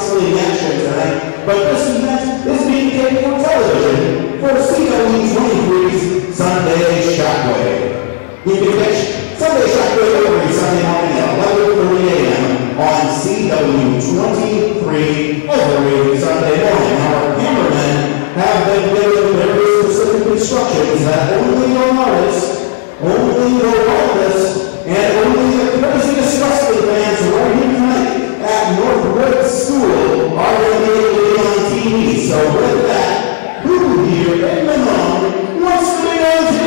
wrestling action tonight, but this event is being taped for television for CW23's Sunday Shockwave. You can catch Sunday Shockwave every Sunday morning at 11:30 a.m. on CW23 every Sunday morning. Our cameramen have been given very specific instructions that only your artists, only your artists, and only the craziest wrestling fans right here tonight at Northwood School are going to be able to be on TV. So with that, who here in Minong wants to be on TV?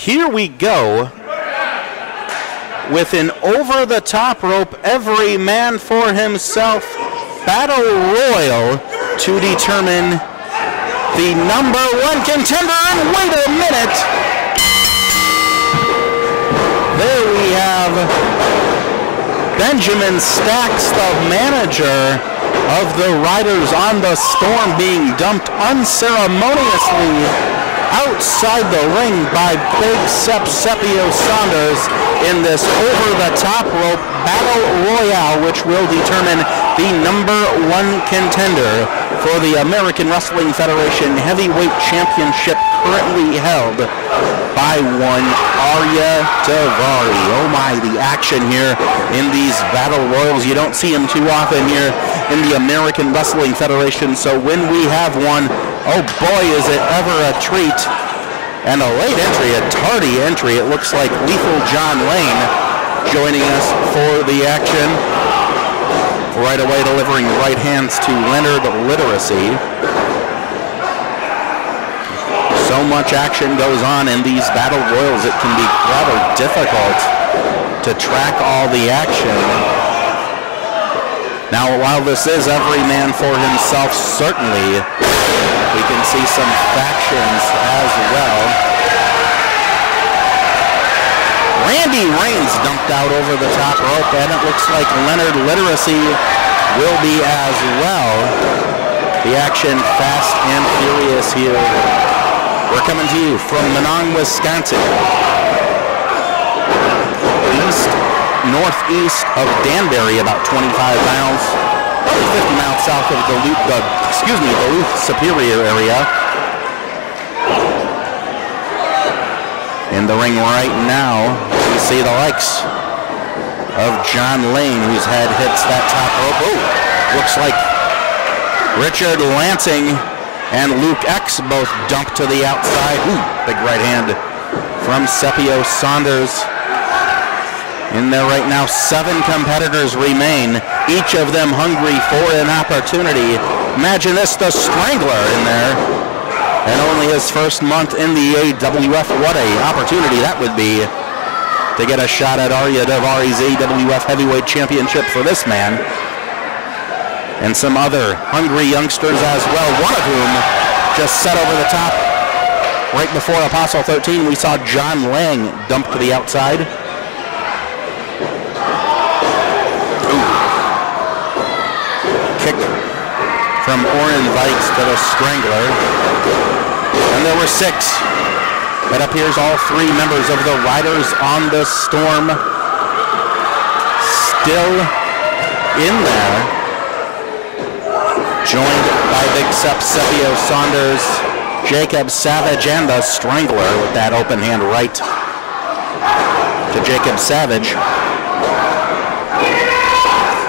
here we go with an over-the-top rope, every man for himself battle royal to determine the number one contender. And wait a minute, there we have Benjamin Stacks, the manager of the Riders on the Storm, being dumped unceremoniously outside the ring by Big Sepio Saunders in this over-the-top rope battle royale, which will determine the number one contender for the American Wrestling Federation Heavyweight Championship, currently held by one Arya Daivari. Oh my, the action here in these battle royals. You don't see them too often here in the American Wrestling Federation, so when we have one, oh boy, is it ever a treat. And a late entry, a tardy entry. It looks like Lethal John Lane joining us for the action. Right away delivering right hands to Leonard Literacy. So much action goes on in these battle royals, it can be rather difficult to track all the action. Now, while this is every man for himself, certainly we can see some factions as well. Randy Reigns dumped out over the top rope, and it looks like Leonard Literacy will be as well. The action fast and furious here. We're coming to you from Minong, Wisconsin. Northeast of Danbury, about 25 miles, probably 50 miles south of Duluth Superior area. In the ring right now, we see the likes of John Lane, whose head hits that top rope. Oh, looks like Richard Lansing and Luke X both dumped to the outside. Ooh, big right hand from Sepio Saunders. In there right now, 7 competitors remain, each of them hungry for an opportunity. Imagine this, the Strangler in there. And only his first month in the AWF. What a opportunity that would be to get a shot at Arya Daivari's AWF Heavyweight Championship for this man. And some other hungry youngsters as well, one of whom just set over the top. Right before Apostle 13, we saw John Lang dump to the outside. Kick from Oren Vikes to the Strangler. And there were 6. It appears all 3 members of the Riders on the Storm still in there. Joined by Big Sepio Saunders, Jacob Savage, and the Strangler with that open hand right to Jacob Savage.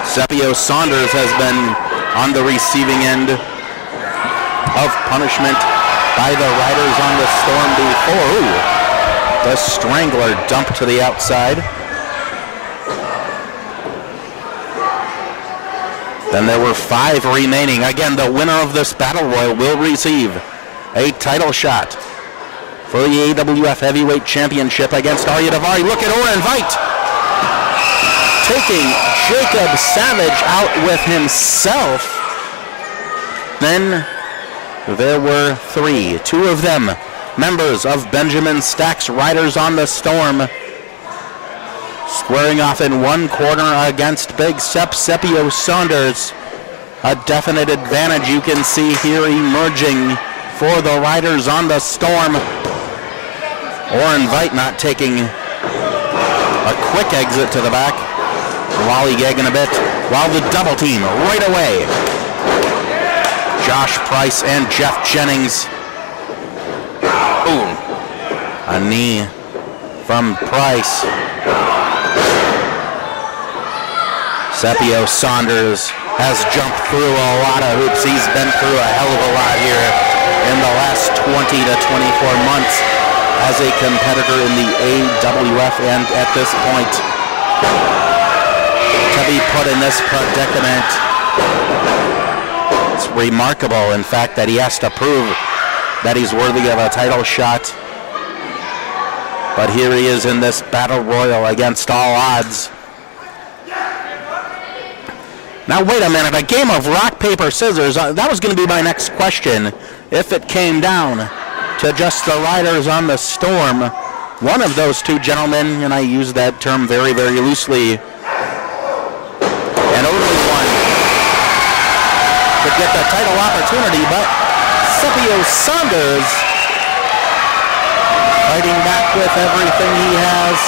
Sepio Saunders has been on the receiving end of punishment by the Riders on the Storm before. Ooh, the Strangler dumped to the outside. Then there were 5 remaining. Again, the winner of this battle royal will receive a title shot for the AWF Heavyweight Championship against Arya Daivari. Look at Oren Veit taking Jacob Savage out with himself. Then there were 3, 2 of them members of Benjamin Stacks' Riders on the Storm, squaring off in one corner against Big Sepio Saunders. A definite advantage you can see here emerging for the Riders on the Storm. Oren Veit not taking a quick exit to the back, lollygagging a bit, while the double team right away. Josh Price and Jeff Jennings. Ooh, a knee from Price. Sepio Saunders has jumped through a lot of hoops. He's been through a hell of a lot here in the last 20 to 24 months as a competitor in the AWF, and at this point, to be put in this predicament, it's remarkable, in fact, that he has to prove that he's worthy of a title shot. But here he is in this battle royal against all odds. Now wait a minute, a game of rock, paper, scissors. That was going to be my next question. If it came down to just the riders on the Storm, one of those two gentlemen, and I use that term very, very loosely, and only one could get the title opportunity, but Scipio Saunders fighting back with everything he has.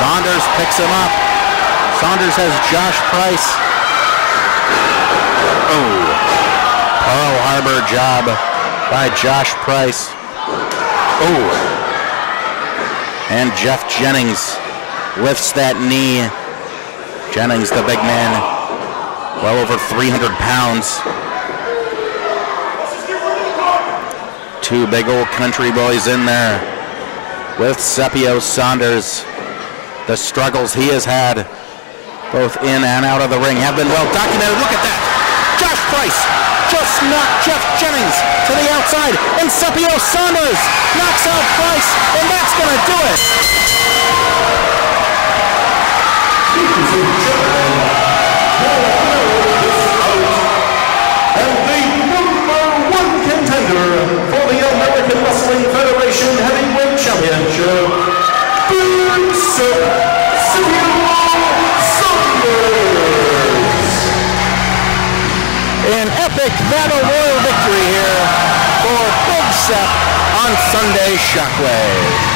Saunders picks him up. Saunders has Josh Price. Oh, Pearl Harbor job by Josh Price. Oh, and Jeff Jennings lifts that knee. Jennings, the big man, well over 300 pounds. Two big old country boys in there with Scipio Saunders. The struggles he has had, both in and out of the ring, have been well documented. Look at that. Josh Price just knocked Jeff Jennings to the outside, and Scipio Saunders knocks out Price, and that's going to do it. And the #1 contender for the American Wrestling Federation Heavyweight Championship, Scipio Saunders. An epic battle royal victory here for Big Sep on Sunday Shockwave.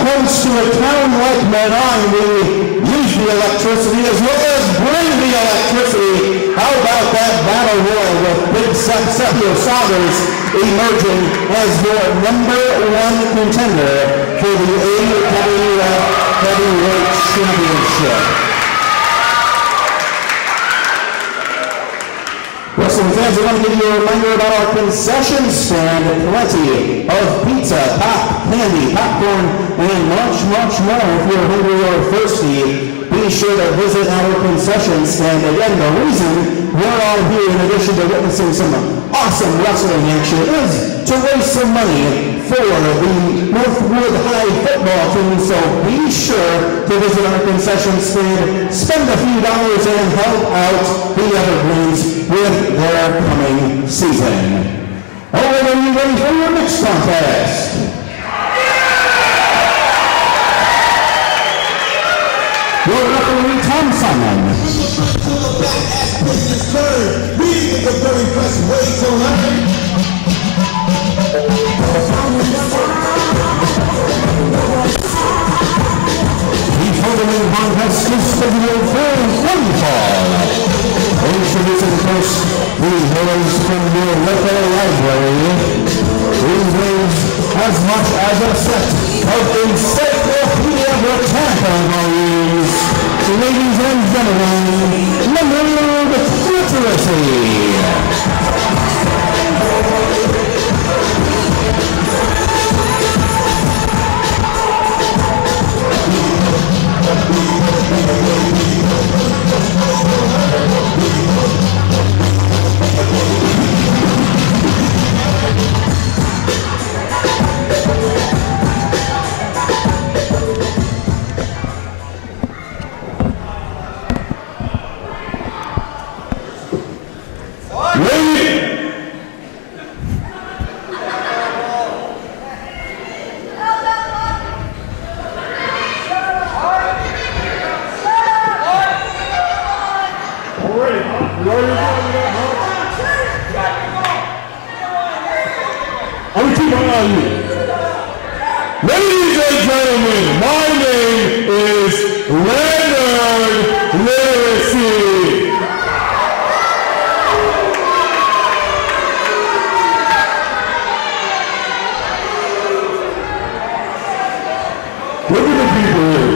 Comes to a town like Minong, we use the electricity as well as bring the electricity. How about that battle royal with Big Scipio Saunders emerging as your #1 contender for the AWF Heavyweight Championship? Wrestling fans, I want to give you a reminder about our concession stand. Plenty of pizza, pop, candy, popcorn, and much, much more. If you're hungry or thirsty, be sure to visit our concession stand. Again, the reason we're all here, in addition to witnessing some awesome wrestling action, is to raise some money for the Northwood High football team. So be sure to visit our concession stand, spend a few dollars, and help out the Evergreens with their coming season. All right, are you ready for your next contest? Your referee, Tom Simon. Reading is the very best way to learn. The following contest is scheduled for one fall. Introducing first, the heroes from your local library. These days, as much as a set of Encyclopedia Britannica volumes. Ladies and gentlemen, numbered literacy. I'm gonna keep my eye on you. Ladies and gentlemen, my name is Leonard Literacy. Look at the people here.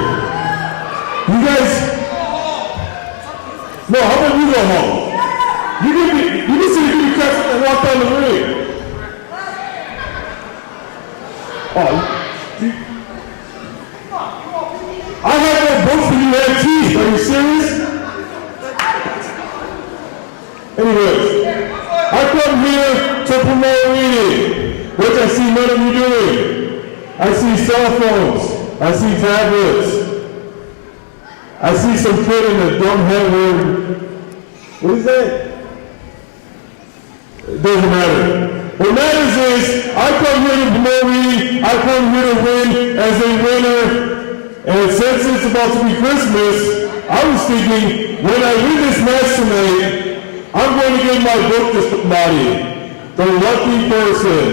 You guys, no, how about you go home? You can see the cats and walk down the ring. Oh, I have no books for you MTs. Are you serious? Anyways, I come here to promote reading, which I see none of you doing. I see cell phones. I see tablets. I see some kid in a dumb head word. What is that? It doesn't matter. What matters is, I come here to promote reading. I come here to win as a winner. And since it's about to be Christmas, I was thinking, when I win this match tonight, I'm going to give my book to somebody. The lucky person.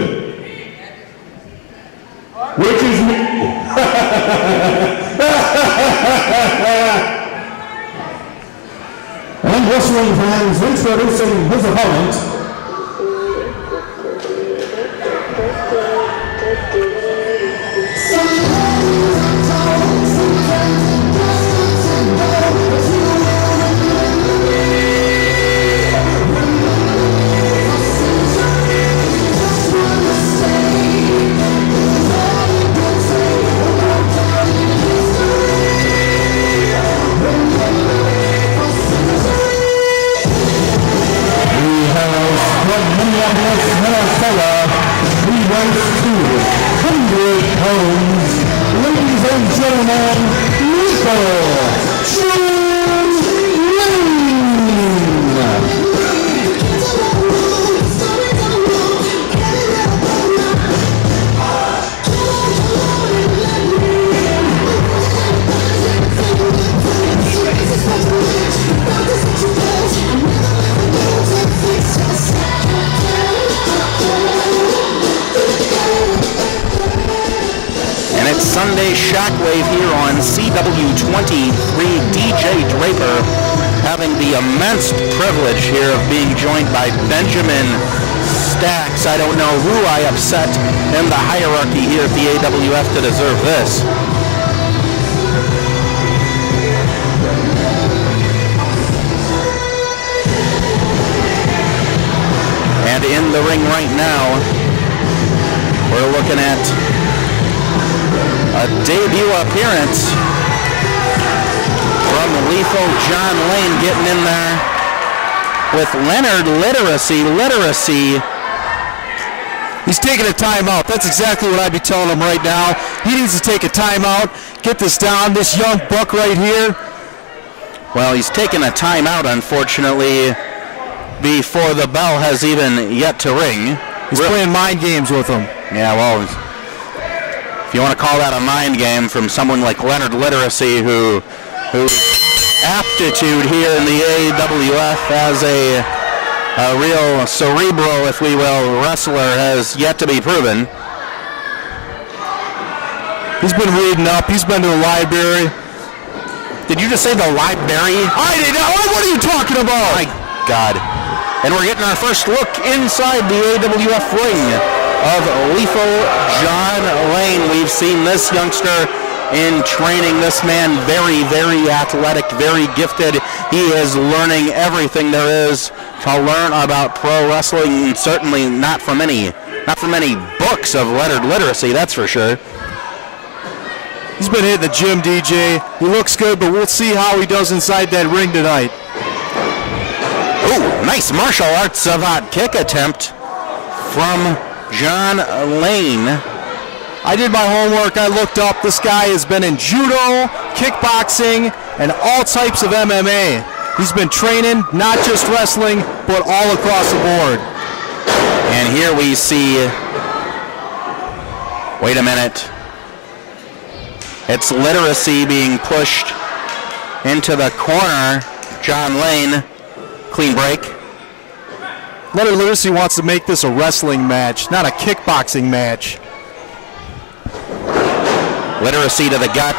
Which is me. And wrestling fans, introducing his opponent. Ladies and gentlemen, Sunday Shockwave here on CW23. DJ Draper having the immense privilege here of being joined by Benjamin Stacks. I don't know who I upset in the hierarchy here at the AWF to deserve this. And in the ring right now, we're looking at a debut appearance from Lethal John Lane getting in there with Leonard Literacy. He's taking a timeout. That's exactly what I'd be telling him right now. He needs to take a timeout, get this down, this young buck right here. Well, he's taking a timeout, unfortunately, before the bell has even yet to ring. He's playing mind games with him. Yeah, well, if you want to call that a mind game from someone like Leonard Literacy, whose aptitude here in the AWF as a real cerebral, if we will, wrestler has yet to be proven. He's been reading up. He's been to the library. Did you just say the library? I did not. What are you talking about? My God. And we're getting our first look inside the AWF ring of Lethal John Lane. We've seen this youngster in training. This man very, very athletic, very gifted. He is learning everything there is to learn about pro wrestling, and certainly not from any books of Leonard Literacy, that's for sure. He's been hitting the gym, DJ. He looks good, but we'll see how he does inside that ring tonight. Ooh, nice martial arts savate kick attempt from John Lane. I did my homework. I looked up. This guy has been in judo, kickboxing, and all types of MMA. He's been training, not just wrestling, but all across the board. And here we see, wait a minute, it's Literacy being pushed into the corner. John Lane, clean break. Leonard Literacy wants to make this a wrestling match, not a kickboxing match. Literacy to the gut.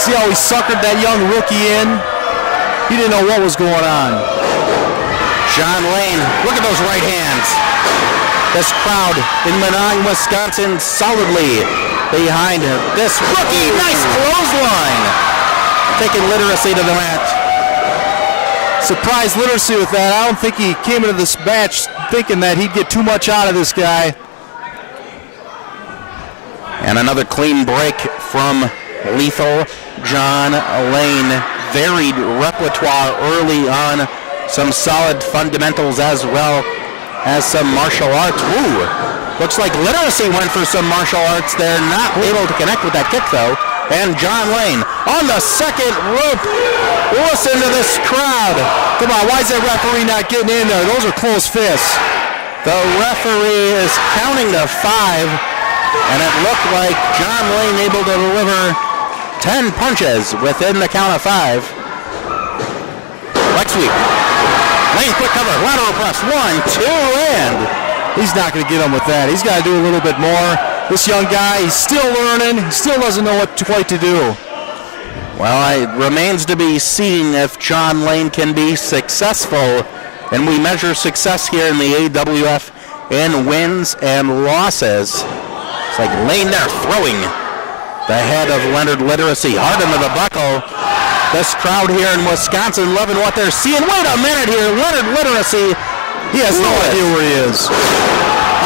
See how he suckered that young rookie in? He didn't know what was going on. John Lane, look at those right hands. This crowd in Minong, Wisconsin, solidly behind this rookie. Nice clothesline. Taking Literacy to the mat. Surprised Literacy with that. I don't think he came into this match thinking that he'd get too much out of this guy. And another clean break from Lethal John Lane. Varied repertoire early on. Some solid fundamentals as well as some martial arts. Ooh, looks like Literacy went for some martial arts there. Not able to connect with that kick though. And John Lane on the second rope. Listen to this crowd. Come on, why is that referee not getting in there? Those are close fists. The referee is counting to 5, and it looked like John Lane able to deliver 10 punches within the count of 5. Leg sweep. Lane quick cover, lateral press, 1, 2, and he's not going to get him with that. He's got to do a little bit more. This young guy, he's still learning. He still doesn't know what quite to do. Well, it remains to be seen if John Lane can be successful, and we measure success here in the AWF in wins and losses. It's like Lane there throwing the head of Leonard Literacy hard into the buckle. This crowd here in Wisconsin loving what they're seeing. Wait a minute here, Leonard Literacy. He has no idea where he is.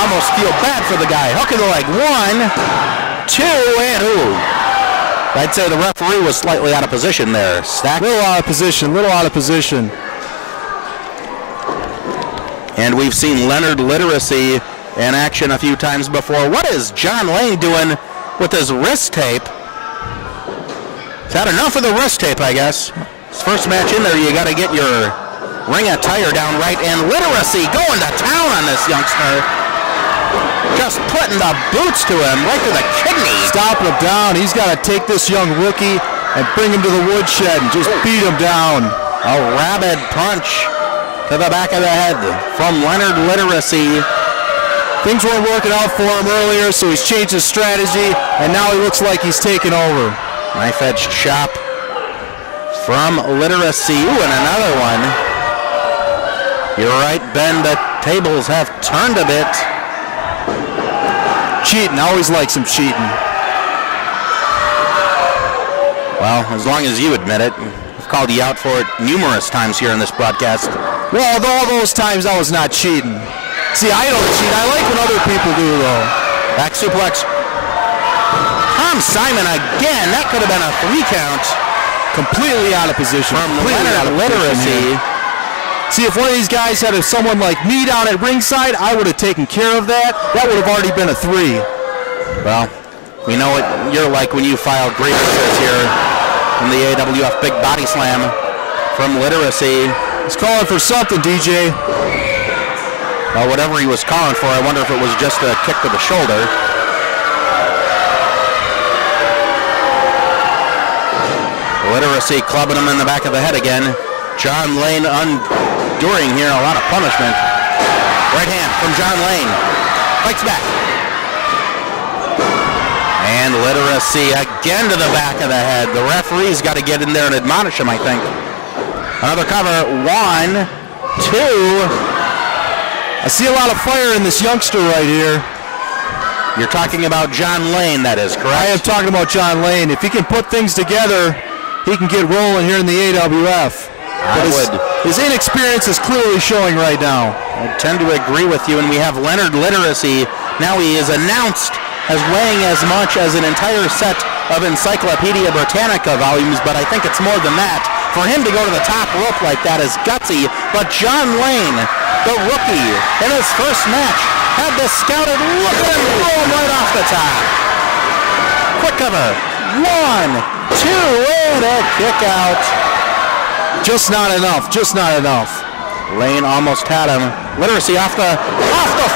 Almost feel bad for the guy. Hook in the leg. 1, 2, and ooh. I'd say the referee was slightly out of position there. Stack. Little out of position. And we've seen Leonard Literacy in action a few times before. What is John Lane doing with his wrist tape? Is that enough of the wrist tape, I guess? His first match in there, you got to get your ring attire down right. And Literacy going to town on this youngster. Just putting the boots to him, right to the kidney. Stopping him down. He's got to take this young rookie and bring him to the woodshed and just beat him down. A rabid punch to the back of the head from Leonard Literacy. Things weren't working out for him earlier, so he's changed his strategy, and now he looks like he's taking over. Knife-edge chop from Literacy. Ooh, and another one. You're right, Ben, the tables have turned a bit. Cheating, I always like some cheating. Well, as long as you admit it. I've called you out for it numerous times here in this broadcast. Well, all those times I was not cheating. See, I don't cheat. I like when other people do, though. Back suplex. Tom Simon again. That could have been a 3 count. Completely out of position. From Leonard Literacy. See, if one of these guys had someone like me down at ringside, I would have taken care of that. That would have already been a 3. Well, we know what you're like when you file grievances here in the AWF Big Body Slam from Literacy. He's calling for something, DJ. Well, whatever he was calling for, I wonder if it was just a kick to the shoulder. Literacy clubbing him in the back of the head again. John Lane enduring here a lot of punishment. Right hand from John Lane. Fights back. And Literacy again to the back of the head. The referee's got to get in there and admonish him, I think. Another cover. 1, 2. I see a lot of fire in this youngster right here. You're talking about John Lane, that is correct? I am talking about John Lane. If he can put things together, he can get rolling here in the AWF. His inexperience is clearly showing right now. I tend to agree with you, and we have Leonard Literacy. Now he is announced as weighing as much as an entire set of Encyclopedia Britannica volumes, but I think it's more than that. For him to go to the top rope like that is gutsy, but John Lane, the rookie, in his first match, had this scouted, look at him throw him right off the top. Quick cover, 1, 2, and a kick out. Just not enough, just not enough. Lane almost had him. Literacy off the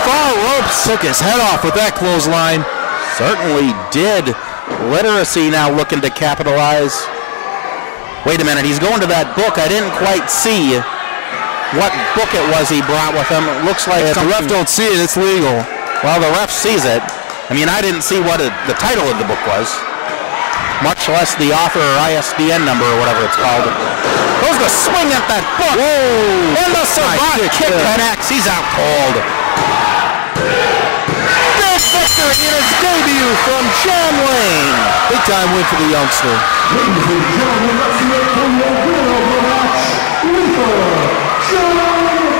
far ropes. Took his head off with that clothesline. Certainly did. Literacy now looking to capitalize. Wait a minute, he's going to that book. I didn't quite see. what book it was he brought with him. It looks like If the ref don't see it, it's legal. Well, the ref sees it. I mean, I didn't see what the title of the book was, much less the author or ISBN number or whatever it's called. Goes to swing at that book. Whoa! And the savant kick connects. He's out cold. Big victory in his debut from John Wayne. Big time win for the youngster. Ladies and gentlemen, let's see it for your winner of the match, Lethal John Wayne.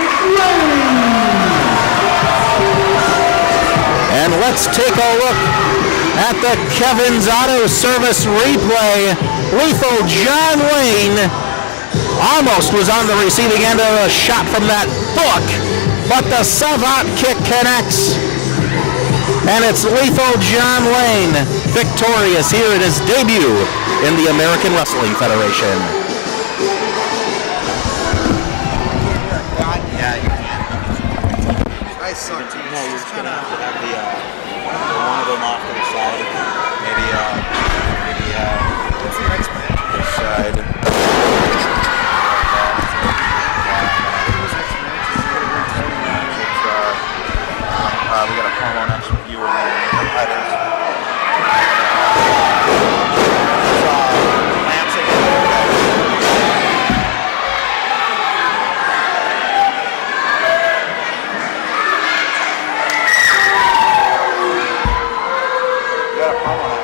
And let's take a look at the Kevin's Auto Service replay. Lethal John Wayne almost was on the receiving end of a shot from that book, but the savant kick connects. And it's Lethal John Wayne victorious here in his debut in the American Wrestling Federation. Yeah, you can. I suck too. No, you're just gonna have to have the one of them off to the side. Maybe what's the next match? This side. We got a promo next with you and Heathers. We got a promo